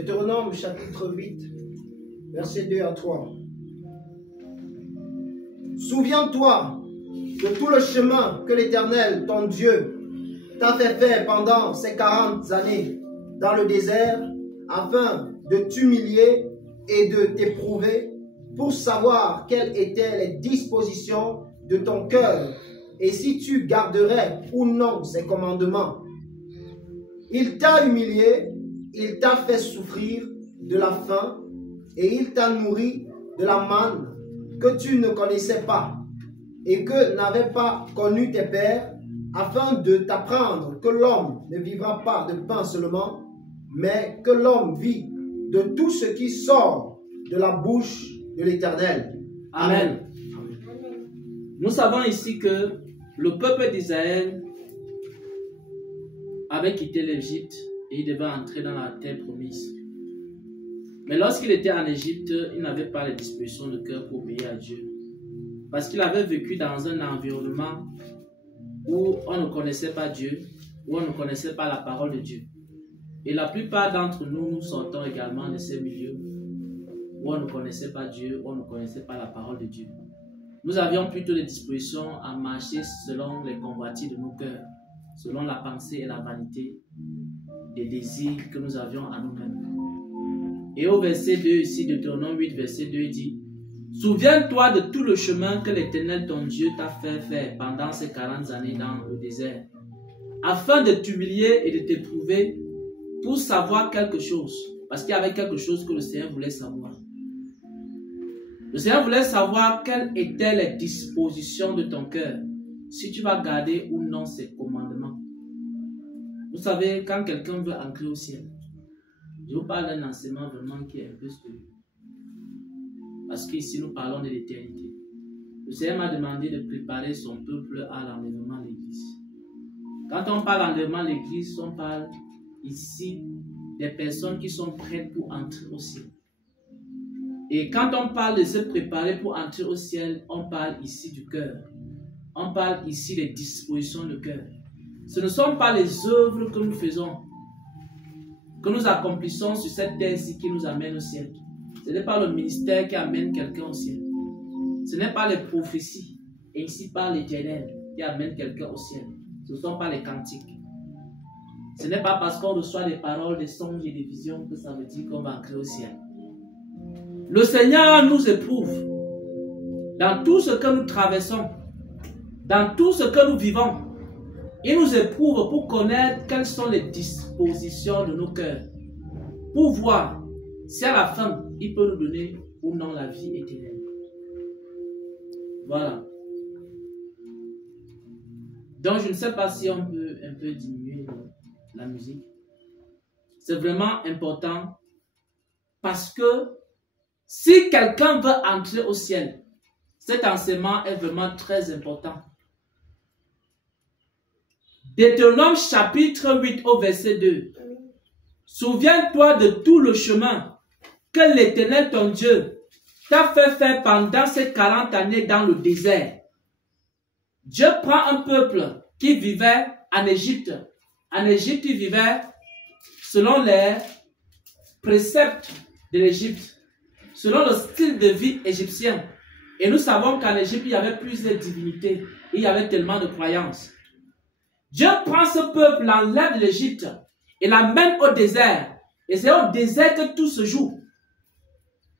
Deutéronome chapitre 8, versets 2 à 3. Souviens-toi de tout le chemin que l'Éternel, ton Dieu, t'a fait faire pendant ces 40 années dans le désert, afin de t'humilier et de t'éprouver pour savoir quelles étaient les dispositions de ton cœur et si tu garderais ou non ses commandements. Il t'a humilié, il t'a fait souffrir de la faim et il t'a nourri de la manne que tu ne connaissais pas et que n'avaient pas connu tes pères, afin de t'apprendre que l'homme ne vivra pas de pain seulement, mais que l'homme vit de tout ce qui sort de la bouche de l'Éternel. Amen. Nous savons ici que le peuple d'Israël avait quitté l'Égypte et il devait entrer dans la terre promise. Mais lorsqu'il était en Égypte, il n'avait pas les dispositions de cœur pour obéir à Dieu. Parce qu'il avait vécu dans un environnement où on ne connaissait pas Dieu, où on ne connaissait pas la parole de Dieu. Et la plupart d'entre nous, nous sortons également de ces milieux où on ne connaissait pas Dieu, où on ne connaissait pas la parole de Dieu. Nous avions plutôt des dispositions à marcher selon les convoitises de nos cœurs, selon la pensée et la vanité des désirs que nous avions à nous-mêmes. Et au verset 2 ici, Deutéronome 8, verset 2 dit: souviens-toi de tout le chemin que l'Éternel ton Dieu t'a fait faire pendant ces 40 années dans le désert, afin de t'humilier et de t'éprouver pour savoir quelque chose. Parce qu'il y avait quelque chose que le Seigneur voulait savoir. Le Seigneur voulait savoir quelles étaient les dispositions de ton cœur, si tu vas garder ou non ses commandements. Vous savez, quand quelqu'un veut entrer au ciel, je vous parle d'un enseignement vraiment qui est un peu spirituel. Parce qu'ici, nous parlons de l'éternité. Le Seigneur m'a demandé de préparer son peuple à l'enlèvement de l'Église. Quand on parle d'enlèvement de l'Église, on parle ici des personnes qui sont prêtes pour entrer au ciel. Et quand on parle de se préparer pour entrer au ciel, on parle ici du cœur. On parle ici des dispositions du cœur. Ce ne sont pas les œuvres que nous faisons, que nous accomplissons sur cette terre-ci qui nous amène au ciel. Ce n'est pas le ministère qui amène quelqu'un au ciel. Ce n'est pas les prophéties, et ici par l'Éternel, qui amène quelqu'un au ciel. Ce ne sont pas les cantiques. Ce n'est pas parce qu'on reçoit des paroles, des songes et des visions que ça veut dire qu'on va entrer au ciel. Le Seigneur nous éprouve dans tout ce que nous traversons, dans tout ce que nous vivons. Il nous éprouve pour connaître quelles sont les dispositions de nos cœurs, pour voir si à la fin, il peut nous donner ou non la vie éternelle. Voilà. Donc, je ne sais pas si on peut un peu diminuer la musique. C'est vraiment important parce que si quelqu'un veut entrer au ciel, cet enseignement est vraiment très important. Deutéronome chapitre 8 au verset 2. Souviens-toi de tout le chemin que l'Éternel ton Dieu t'a fait faire pendant ces 40 années dans le désert. Dieu prend un peuple qui vivait en Égypte. En Égypte, il vivait selon les préceptes de l'Égypte, selon le style de vie égyptien. Et nous savons qu'en Égypte, il y avait plusieurs divinités. Il y avait tellement de croyances. Dieu prend ce peuple, l'enlève de l'Égypte et l'amène au désert. Et c'est au désert que tout se joue.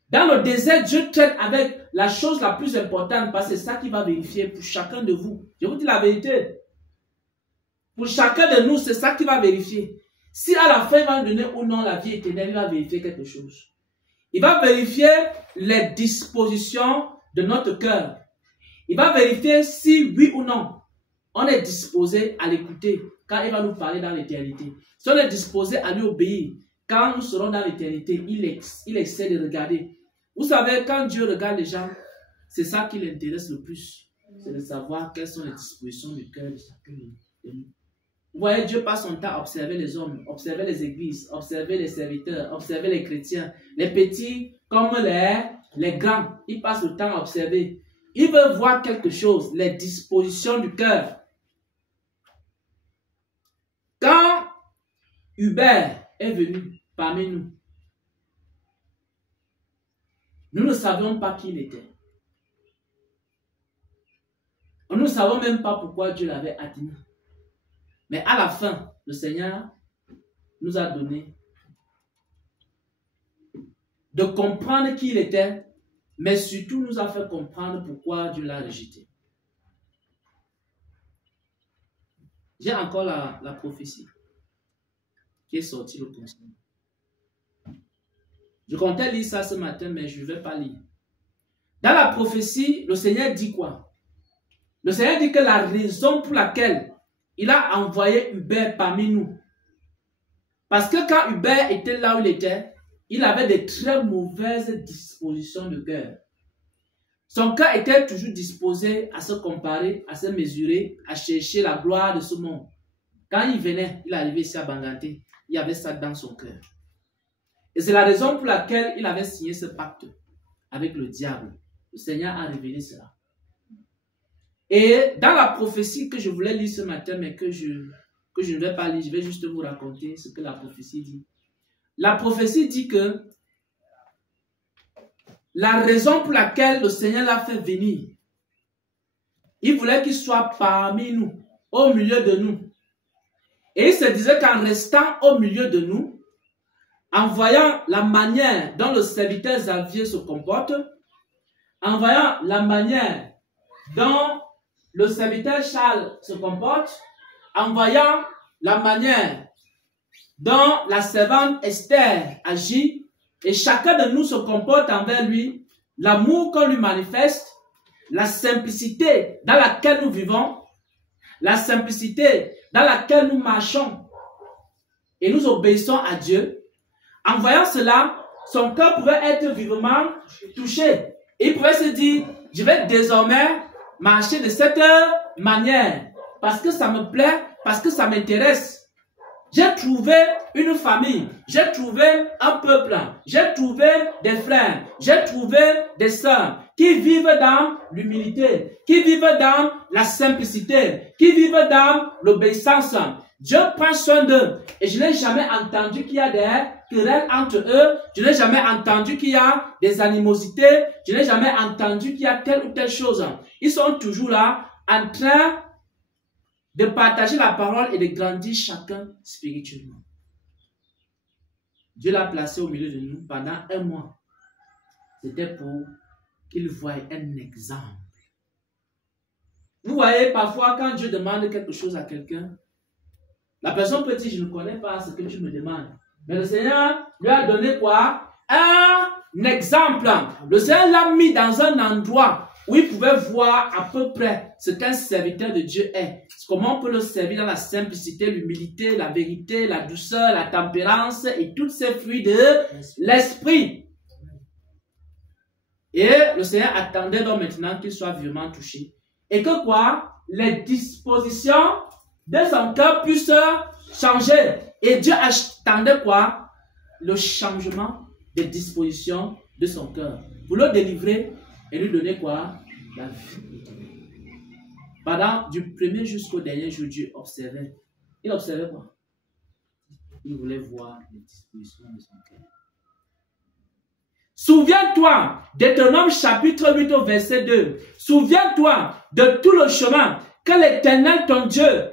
Dans le désert, Dieu traite avec la chose la plus importante parce que c'est ça qui va vérifier pour chacun de vous. Je vous dis la vérité. Pour chacun de nous, c'est ça qui va vérifier. Si à la fin, il va nous donner ou non la vie éternelle, il va vérifier quelque chose. Il va vérifier les dispositions de notre cœur. Il va vérifier si, oui ou non, on est disposé à l'écouter quand il va nous parler dans l'éternité. Si on est disposé à lui obéir, quand nous serons dans l'éternité, il essaie de regarder. Vous savez, quand Dieu regarde les gens, c'est ça qui l'intéresse le plus. C'est de savoir quelles sont les dispositions du cœur de chacun de nous. Vous voyez, Dieu passe son temps à observer les hommes, observer les églises, observer les serviteurs, observer les chrétiens, les petits comme les grands. Il passe le temps à observer. Il veut voir quelque chose, les dispositions du cœur. Quand Hubert est venu parmi nous, Nous ne savions pas qui il était. Nous ne savons même pas pourquoi Dieu l'avait admis. Mais à la fin, le Seigneur nous a donné de comprendre qui il était, mais surtout nous a fait comprendre pourquoi Dieu l'a rejeté. J'ai encore la prophétie qui est sortie le concernant. Je comptais lire ça ce matin, mais je ne vais pas lire. Dans la prophétie, le Seigneur dit quoi? Le Seigneur dit que la raison pour laquelle il a envoyé Hubert parmi nous, parce que quand Hubert était là où il était, il avait de très mauvaises dispositions de cœur. Son cœur était toujours disposé à se comparer, à se mesurer, à chercher la gloire de ce monde. Quand il venait, il arrivait ici à Banganté, il y avait ça dans son cœur. Et c'est la raison pour laquelle il avait signé ce pacte avec le diable. Le Seigneur a révélé cela. Et dans la prophétie que je voulais lire ce matin, mais que je ne vais pas lire, je vais juste vous raconter ce que la prophétie dit. La prophétie dit que la raison pour laquelle le Seigneur l'a fait venir, il voulait qu'il soit parmi nous, au milieu de nous. Et il se disait qu'en restant au milieu de nous, en voyant la manière dont le serviteur Xavier se comporte, en voyant la manière dont le serviteur Charles se comporte, en voyant la manière dont la servante Esther agit, et chacun de nous se comporte envers lui, l'amour qu'on lui manifeste, la simplicité dans laquelle nous vivons, la simplicité dans laquelle nous marchons et nous obéissons à Dieu. En voyant cela, son cœur pouvait être vivement touché. Il pouvait se dire, je vais désormais marcher de cette manière parce que ça me plaît, parce que ça m'intéresse. J'ai trouvé une famille, j'ai trouvé un peuple, j'ai trouvé des frères, j'ai trouvé des sœurs qui vivent dans l'humilité, qui vivent dans la simplicité, qui vivent dans l'obéissance. Dieu prend soin d'eux et je n'ai jamais entendu qu'il y a des querelles entre eux, je n'ai jamais entendu qu'il y a des animosités, je n'ai jamais entendu qu'il y a telle ou telle chose. Ils sont toujours là en train de partager la parole et de grandir chacun spirituellement. Dieu l'a placé au milieu de nous pendant 1 mois. C'était pour qu'il voie un exemple. Vous voyez, parfois, quand Dieu demande quelque chose à quelqu'un, la personne peut dire, je ne connais pas ce que tu me demandes. Mais le Seigneur lui a donné quoi? Un exemple. Le Seigneur l'a mis dans un endroit où il pouvait voir à peu près ce qu'un serviteur de Dieu est. Comment on peut le servir dans la simplicité, l'humilité, la vérité, la douceur, la tempérance et tous ces fruits de l'esprit. Et le Seigneur attendait donc maintenant qu'il soit vraiment touché. Et que quoi? Les dispositions de son cœur puissent changer. Et Dieu attendait quoi? Le changement des dispositions de son cœur. Pour le délivrer et lui donner quoi? La vie. Pendant du premier jusqu'au dernier jour, Dieu observait. Il observait quoi? Il voulait voir les dispositions de son cœur. Souviens-toi, Deutéronome chapitre 8 au verset 2. Souviens-toi de tout le chemin que l'Éternel, ton Dieu,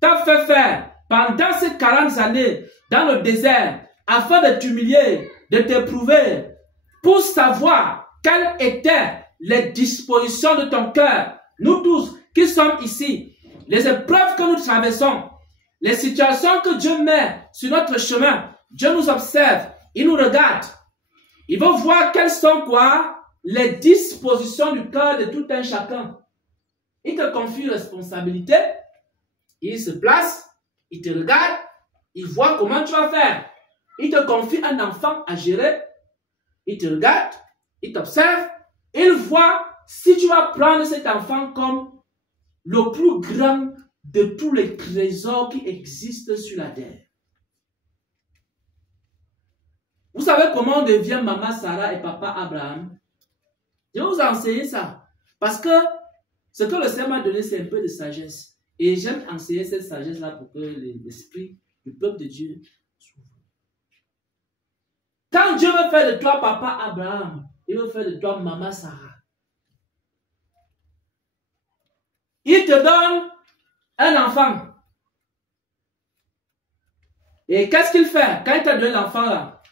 t'a fait faire pendant ces 40 années dans le désert, afin de t'humilier, de t'éprouver, pour savoir quelles étaient les dispositions de ton cœur. Nous tous qui sommes ici, les épreuves que nous traversons, les situations que Dieu met sur notre chemin, Dieu nous observe, il nous regarde. Il veut voir quelles sont quoi les dispositions du cœur de tout un chacun. Il te confie une responsabilité, il se place, il te regarde, il voit comment tu vas faire. Il te confie un enfant à gérer, il te regarde, il t'observe, il voit si tu vas prendre cet enfant comme le plus grand de tous les trésors qui existent sur la terre. Vous savez comment on devient maman Sarah et papa Abraham? Je vais vous enseigner ça. Parce que ce que le Seigneur m'a donné, c'est un peu de sagesse. Et j'aime enseigner cette sagesse-là pour que l'esprit du peuple de Dieu s'ouvre. Quand Dieu veut faire de toi papa Abraham, Il veut faire de toi Maman Sarah. Il te donne un enfant. Et qu'est-ce qu'il fait quand il t'a donné l'enfant là?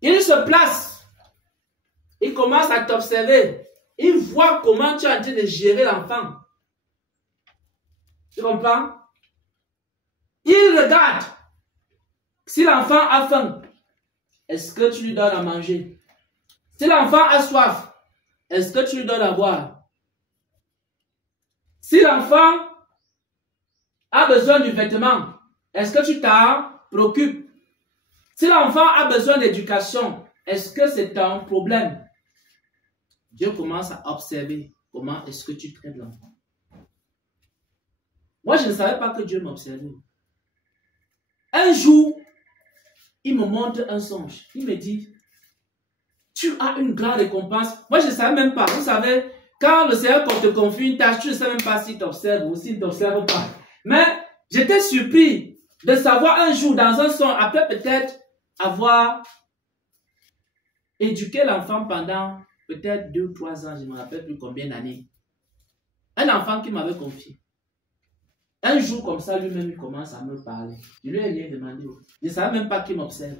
Il se place. Il commence à t'observer. Il voit comment tu es en train de gérer l'enfant. Tu comprends? Il regarde. Si l'enfant a faim, est-ce que tu lui donnes à manger? Si l'enfant a soif, est-ce que tu lui donnes à boire? Si l'enfant a besoin du vêtement, est-ce que tu t'en préoccupes? Si l'enfant a besoin d'éducation, est-ce que c'est un problème? Dieu commence à observer comment est-ce que tu traites l'enfant. Moi, je ne savais pas que Dieu m'observait. Un jour, il me montre un songe. Il me dit, tu as une grande récompense. Moi, je ne savais même pas. Vous savez, quand le Seigneur te confie une tâche, tu ne sais même pas s'il t'observe ou s'il ne t'observe pas. Mais j'étais surpris de savoir un jour dans un songe, après peut-être avoir éduqué l'enfant pendant peut-être 2 ou 3 ans, je ne me rappelle plus combien d'années. Un enfant qui m'avait confié. Un jour comme ça, lui-même, il commence à me parler. Je lui ai rien demandé. Je ne savais même pas qu'il m'observe.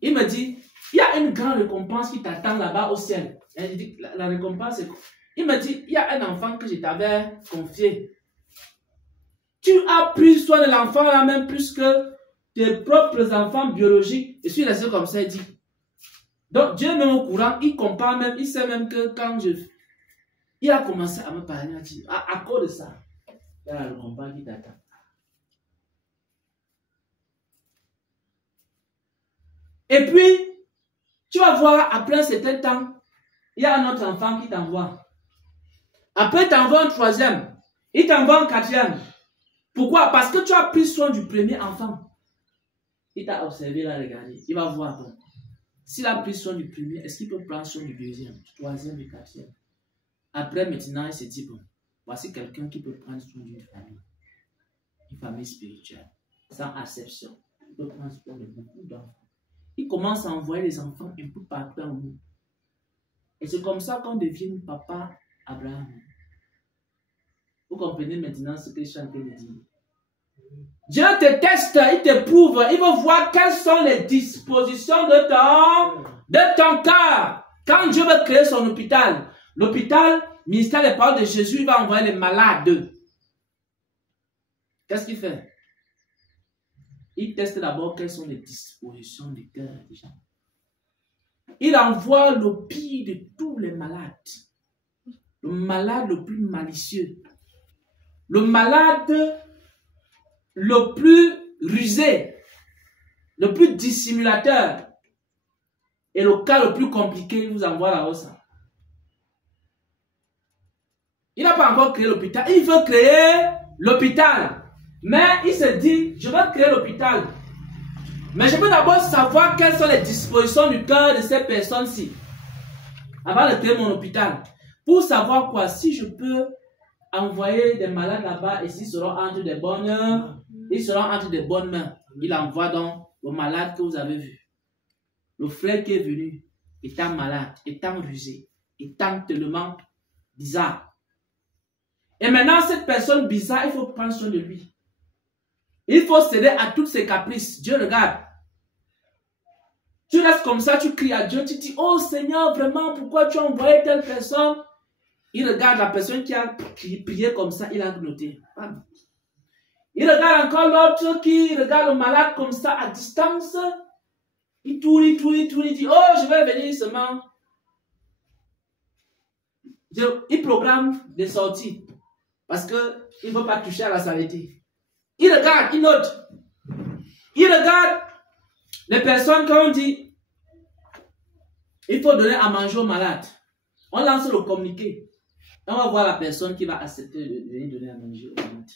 Il me dit, il y a une grande récompense qui t'attend là-bas au ciel. Et je dis, la récompense, c'est quoi? Il me dit, il y a un enfant que je t'avais confié. Tu as pris soin de l'enfant là même plus que tes propres enfants biologiques. Je suis resté comme ça, il dit. Donc Dieu est même au courant, il compare même, il sait même que quand il a commencé à me parler, il a dit, à cause de ça, il y a la récompense qui t'attend. Et puis, tu vas voir, après un certain temps, il y a un autre enfant qui t'envoie. Après, il t'envoie un 3e. Il t'envoie un 4e. Pourquoi? Parce que tu as pris soin du premier enfant. Il t'a observé, il a regardé. Il va voir. Bon, s'il a pris soin du premier, est-ce qu'il peut prendre soin du 2e, du 3e, du 4e? Après, maintenant, il se dit, bon, voici quelqu'un qui peut prendre soin d'une famille. Une famille spirituelle. Sans acception. Il peut prendre soin de beaucoup d'enfants. Il commence à envoyer les enfants un peu partout dans le monde. Et c'est comme ça qu'on devient papa Abraham. Vous comprenez maintenant ce que je suis en train de dire. Dieu te teste, il te prouve, il veut voir quelles sont les dispositions de ton cœur. Quand Dieu veut créer son hôpital, l'hôpital, ministère des paroles de Jésus, il va envoyer les malades. Qu'est-ce qu'il fait? Il teste d'abord quelles sont les dispositions du cœur des gens. Il envoie le pire de tous les malades. Le malade le plus malicieux. Le malade le plus rusé. Le plus dissimulateur. Et le cas le plus compliqué, il vous envoie là-haut ça. Il n'a pas encore créé l'hôpital. Il veut créer l'hôpital. Mais il se dit, je vais créer l'hôpital. Mais je veux d'abord savoir quelles sont les dispositions du cœur de ces personnes-ci. Avant de créer mon hôpital. Pour savoir quoi, si je peux envoyer des malades là-bas et s'ils seront entre des bonnes mains. Il envoie donc le malade que vous avez vu. Le frère qui est venu, étant malade, étant rusé, étant tellement bizarre. Et maintenant, cette personne bizarre, il faut prendre soin de lui. Il faut céder à toutes ses caprices. Dieu regarde. Tu restes comme ça, tu cries à Dieu, tu dis, oh Seigneur, vraiment, pourquoi tu as envoyé telle personne? Il regarde la personne qui a prié comme ça, il a noté. Il regarde encore l'autre qui regarde le malade comme ça à distance. Il tourne, il dit, oh, je vais venir seulement. Il programme des sorties parce qu'il ne veut pas toucher à la saleté. Il regarde, il note. Il regarde les personnes quand on dit il faut donner à manger aux malades. On lance le communiqué. On va voir la personne qui va accepter de venir donner à manger aux malades.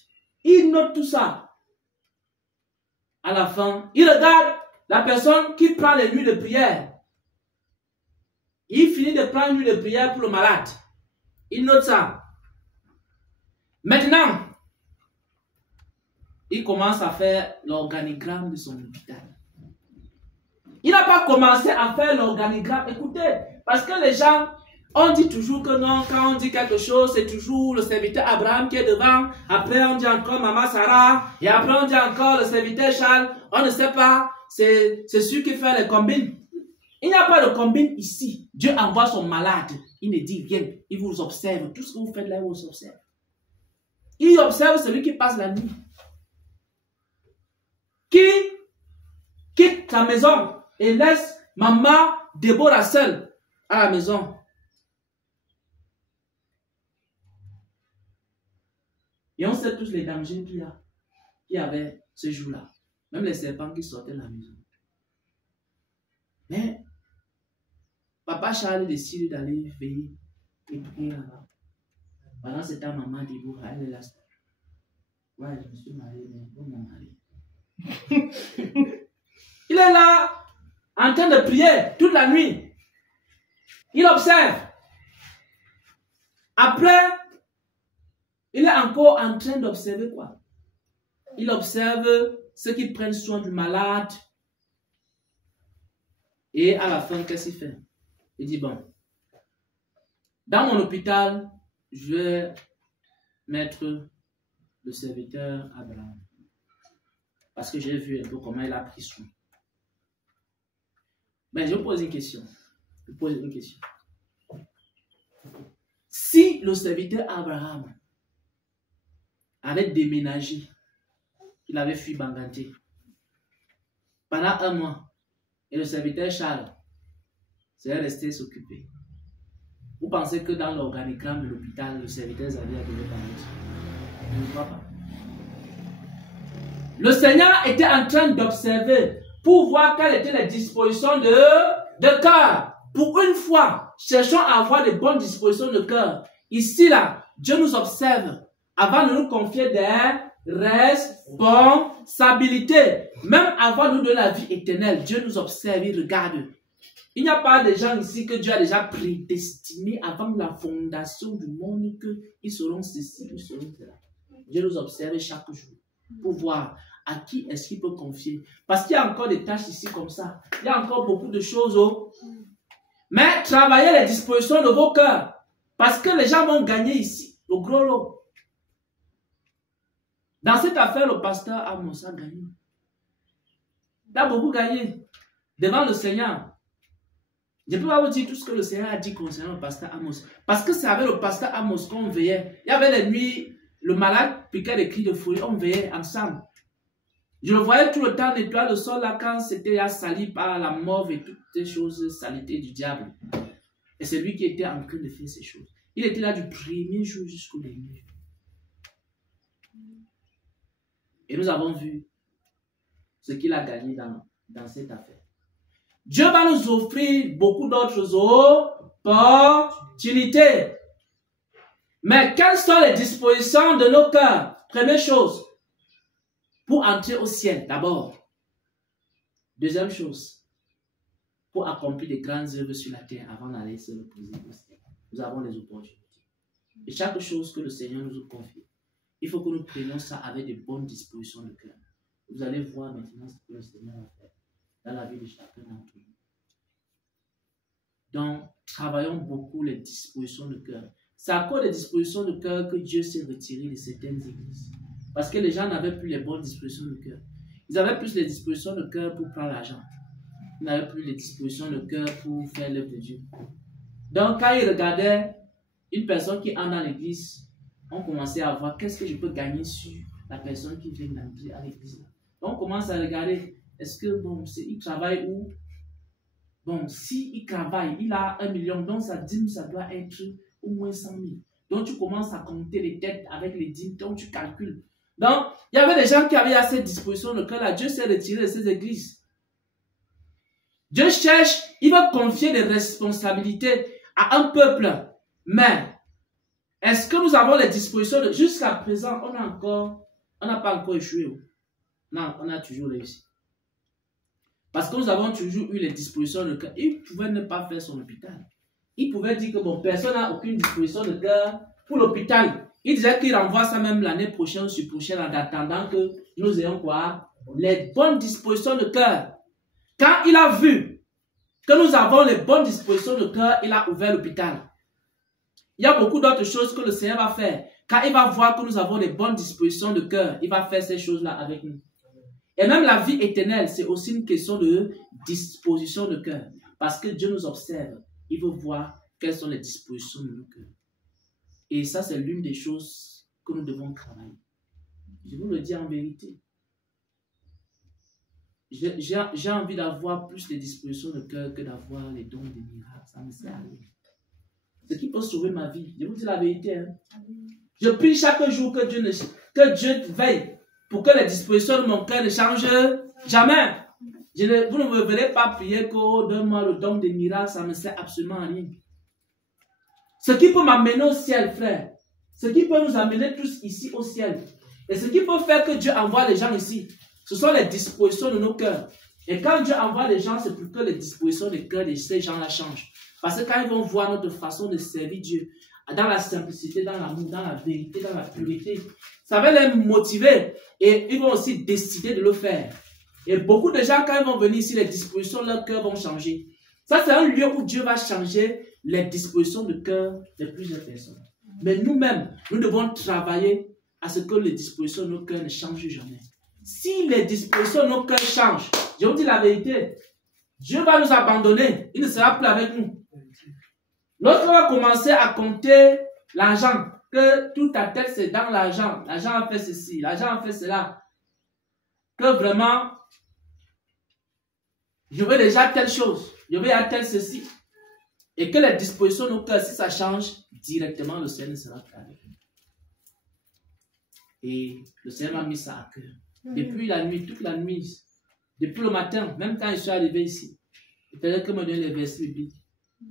Il note tout ça. À la fin, il regarde la personne qui prend les nuits de prière. Il finit de prendre une nuit de prière pour le malade. Il note ça. Maintenant, il commence à faire l'organigramme de son hôpital. Il n'a pas commencé à faire l'organigramme. Écoutez, parce que les gens, on dit toujours que non, quand on dit quelque chose, c'est toujours le serviteur Abraham qui est devant. Après, on dit encore Maman Sarah. Et après, on dit encore le serviteur Charles. On ne sait pas. C'est celui qui fait les combines. Il n'y a pas de combine ici. Dieu envoie son malade. Il ne dit rien. Il vous observe. Tout ce que vous faites là, il vous observe. Il observe celui qui passe la nuit. Qui quitte sa maison et laisse maman Déborah seule à la maison. Et on sait tous les dangers qu'il y avait ce jour-là. Même les serpents qui sortaient de la maison. Mais papa Charles décide d'aller veiller et prier là-bas. Pendant ce temps, maman Déborah, elle est là. Ouais, je me suis marié, mais pour mon mari. Il est là, en train de prier toute la nuit. Il observe. Après, il est encore en train d'observer quoi? Il observe ceux qui prennent soin du malade. Et à la fin, qu'est-ce qu'il fait? Il dit, bon, dans mon hôpital, je vais mettre le serviteur Abraham. Parce que j'ai vu un peu comment il a pris soin. Mais je pose une question. Si le serviteur Abraham avait déménagé, il avait fui Banganté pendant 1 mois, et le serviteur Charles serait resté s'occuper, vous pensez que dans l'organigramme de l'hôpital, le serviteur Xavier devait paraître? Je ne crois pas. Le Seigneur était en train d'observer pour voir quelles étaient les dispositions de cœur. Pour une fois, cherchons à avoir de bonnes dispositions de cœur. Ici, là, Dieu nous observe avant de nous confier des responsabilités. Même avant de nous donner la vie éternelle, Dieu nous observe, il regarde. Il n'y a pas de gens ici que Dieu a déjà prédestinés avant la fondation du monde qu'ils seront ceci, ils seront cela. Dieu nous observe chaque jour pour voir à qui est-ce qu'il peut confier. Parce qu'il y a encore des tâches ici comme ça. Il y a encore beaucoup de choses. Mais travaillez les dispositions de vos cœurs. Parce que les gens vont gagner ici, le gros lot. Dans cette affaire, le pasteur Amos a gagné. Il a beaucoup gagné devant le Seigneur. Je ne peux pas vous dire tout ce que le Seigneur a dit concernant le pasteur Amos. Parce que c'est avec le pasteur Amos qu'on veillait. Il y avait les nuits, le malade piquait des cris de folie, on veillait ensemble. Je le voyais tout le temps nettoyer le sol là quand c'était sali par la mauve et toutes ces choses saletés du diable. Et c'est lui qui était en train de faire ces choses. Il était là du premier jour jusqu'au dernier jour. Et nous avons vu ce qu'il a gagné dans cette affaire. Dieu va nous offrir beaucoup d'autres opportunités. Mais quelles sont les dispositions de nos cœurs? Première chose, pour entrer au ciel d'abord. Deuxième chose, pour accomplir des grandes œuvres sur la terre avant d'aller se reposer au ciel. Nous avons les opportunités. Et chaque chose que le Seigneur nous confie, il faut que nous prenions ça avec de bonnes dispositions de cœur. Vous allez voir maintenant ce que le Seigneur a fait dans la vie de chacun d'entre nous. Donc, travaillons beaucoup les dispositions de cœur. C'est à cause des dispositions de cœur que Dieu s'est retiré de certaines églises. Parce que les gens n'avaient plus les bonnes dispositions de cœur. Ils avaient plus les dispositions de cœur pour prendre l'argent. Ils n'avaient plus les dispositions de cœur pour faire l'œuvre de Dieu. Donc, quand ils regardaient une personne qui entre dans l'église, on commençait à voir qu'est-ce que je peux gagner sur la personne qui vient d'entrer à l'église. Donc, on commence à regarder, est-ce que, bon, il travaille où? Bon, s'il travaille, il a 1 million, donc sa dîme, ça doit être au moins 100 000. Donc, tu commences à compter les têtes avec les dîmes, donc tu calcules. Donc, il y avait des gens qui avaient à cette disposition de cœur-là. Dieu s'est retiré de ces églises. Dieu cherche, il va confier des responsabilités à un peuple. Mais, est-ce que nous avons les dispositions de... Jusqu'à présent, on n'a pas encore échoué. Non, on a toujours réussi. Parce que nous avons toujours eu les dispositions de cœur. Il pouvait ne pas faire son hôpital. Il pouvait dire que bon, personne n'a aucune disposition de cœur pour l'hôpital. Il disait qu'il renvoie ça même l'année prochaine ou sur prochaine en attendant que nous ayons quoi? Les bonnes dispositions de cœur. Quand il a vu que nous avons les bonnes dispositions de cœur, il a ouvert l'hôpital. Il y a beaucoup d'autres choses que le Seigneur va faire. Quand il va voir que nous avons les bonnes dispositions de cœur, il va faire ces choses-là avec nous. Et même la vie éternelle, c'est aussi une question de disposition de cœur. Parce que Dieu nous observe. Il veut voir quelles sont les dispositions de nos cœurs. Et ça, c'est l'une des choses que nous devons travailler. Je vous le dis en vérité. J'ai envie d'avoir plus de dispositions de cœur que d'avoir les dons des miracles. Ça me sert à rien. Ce qui peut sauver ma vie. Je vous dis la vérité. Hein. Je prie chaque jour que Dieu veille pour que les dispositions de mon cœur ne changent jamais. Vous ne me verrez pas prier que donne-moi le don des miracles. Ça ne me sert absolument à rien. Ce qui peut m'amener au ciel, frère. Ce qui peut nous amener tous ici au ciel. Et ce qui peut faire que Dieu envoie les gens ici. Ce sont les dispositions de nos cœurs. Et quand Dieu envoie les gens, c'est pour que les dispositions des cœurs de ces gens-là changent. Parce que quand ils vont voir notre façon de servir Dieu, dans la simplicité, dans l'amour, dans la vérité, dans la pureté, ça va les motiver et ils vont aussi décider de le faire. Et beaucoup de gens, quand ils vont venir ici, les dispositions de leur cœur vont changer. Ça, c'est un lieu où Dieu va changer les dispositions de cœur de plusieurs personnes. Mais nous-mêmes, nous devons travailler à ce que les dispositions de nos cœurs ne changent jamais. Si les dispositions de nos cœurs changent, je vous dis la vérité, Dieu va nous abandonner. Il ne sera plus avec nous. Lorsqu'on va commencer à compter l'argent, que tout ta tête c'est dans l'argent, l'argent a fait ceci, l'argent a fait cela, que vraiment, je veux déjà telle chose, je veux à tel ceci, et que les dispositions de nos cœurs, si ça change, directement le Seigneur sera avec nous. Et le Seigneur m'a mis ça à cœur. Depuis la nuit, toute la nuit, depuis le matin, même quand je suis arrivé ici, il faisait que me donner les versets bibliques.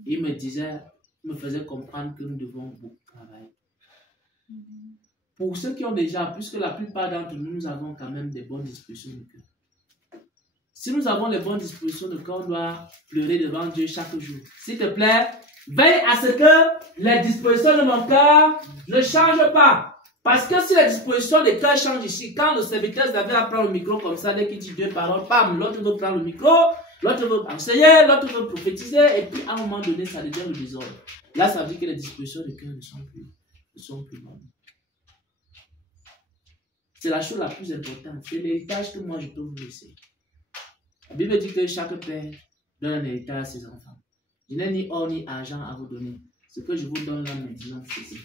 Il me disait, il me faisait comprendre que nous devons beaucoup travailler. Pour ceux qui ont déjà, puisque la plupart d'entre nous, nous avons quand même des bonnes dispositions de cœur. Si nous avons les bonnes dispositions de cœur, on doit pleurer devant Dieu chaque jour. S'il te plaît, veille à ce que les dispositions de mon cœur ne changent pas. Parce que si les dispositions des cœurs changent ici, quand le serviteur David prend le micro comme ça, dès qu'il dit deux paroles, pam, l'autre veut prendre le micro, l'autre veut enseigner, l'autre veut prophétiser, et puis à un moment donné, ça devient le désordre. Là, ça veut dire que les dispositions des cœurs ne sont plus bonnes. C'est la chose la plus importante. C'est l'héritage que moi je peux vous laisser. La Bible dit que chaque père donne un héritage à ses enfants. Je n'ai ni or ni argent à vous donner. Ce que je vous donne là maintenant, c'est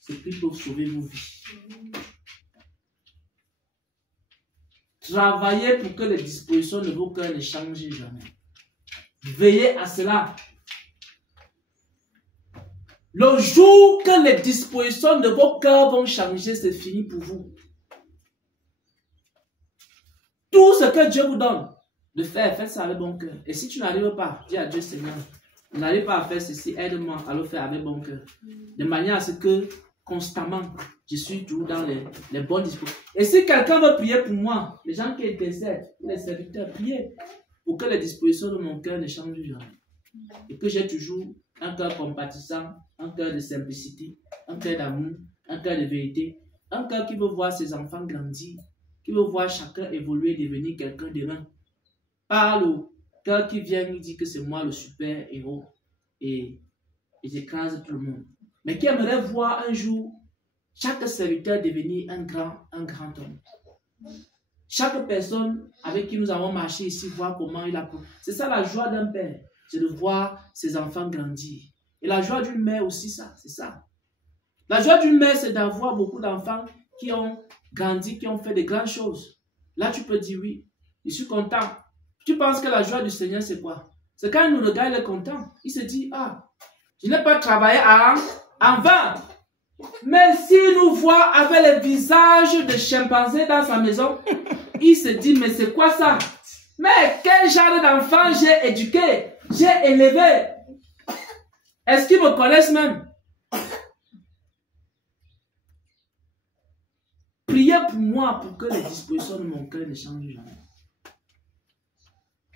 ce qui peut sauver vos vies. Travaillez pour que les dispositions de vos cœurs ne changent jamais. Veillez à cela. Le jour que les dispositions de vos cœurs vont changer, c'est fini pour vous. Tout ce que Dieu vous donne de faire, faites ça avec bon cœur. Et si tu n'arrives pas, dis à Dieu, Seigneur, je n'arrive pas à faire ceci, aide-moi à le faire avec bon cœur. De manière à ce que constamment, je suis toujours dans les bonnes dispositions. Et si quelqu'un veut prier pour moi, les gens qui intercèdent, les serviteurs, priez pour que les dispositions de mon cœur ne changent jamais. Et que j'ai toujours un cœur compatissant, un cœur de simplicité, un cœur d'amour, un cœur de vérité, un cœur qui veut voir ses enfants grandir, qui veut voir chacun évoluer, devenir quelqu'un demain. Pas le cœur qui vient nous dire que c'est moi le super héros et j'écrase tout le monde. Mais qui aimerait voir un jour chaque serviteur devenir un grand homme. Chaque personne avec qui nous avons marché ici, voir comment il a... C'est ça la joie d'un père, c'est de voir ses enfants grandir. Et la joie d'une mère aussi, c'est ça. La joie d'une mère, c'est d'avoir beaucoup d'enfants qui ont grandi, qui ont fait de grandes choses. Là, tu peux dire oui, je suis content. Tu penses que la joie du Seigneur, c'est quoi? C'est quand il nous regarde, il est content. Il se dit, ah, je n'ai pas travaillé en vain. Mais s'il nous voit avec le visage de chimpanzé dans sa maison, il se dit, mais c'est quoi ça? Mais quel genre d'enfant j'ai éduqué, j'ai élevé? Est-ce qu'ils me connaissent même? Priez pour moi pour que les dispositions de mon cœur ne changent jamais.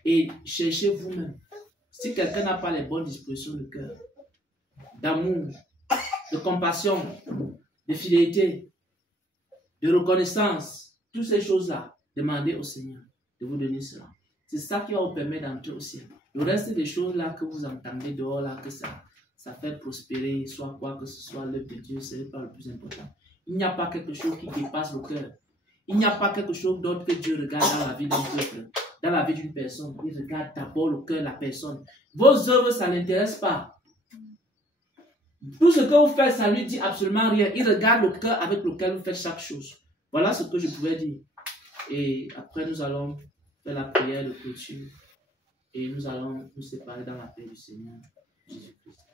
Et cherchez vous-même. Si quelqu'un n'a pas les bonnes dispositions de cœur, d'amour, de compassion, de fidélité, de reconnaissance, toutes ces choses-là, demandez au Seigneur de vous donner cela. C'est ça qui va vous permettre d'entrer au ciel. Le reste des choses là que vous entendez dehors, là, que ça fait prospérer, soit quoi que ce soit, l'œuvre de Dieu, ce n'est pas le plus important. Il n'y a pas quelque chose qui dépasse le cœur. Il n'y a pas quelque chose d'autre que Dieu regarde dans la vie d'un peuple, dans la vie d'une personne. Il regarde d'abord le cœur de la personne. Vos œuvres, ça ne l'intéresse pas. Tout ce que vous faites, ça ne lui dit absolument rien. Il regarde le cœur avec lequel vous faites chaque chose. Voilà ce que je pouvais dire. Et après, nous allons faire la prière de clôture. Et nous allons nous séparer dans la paix du Seigneur Jésus-Christ.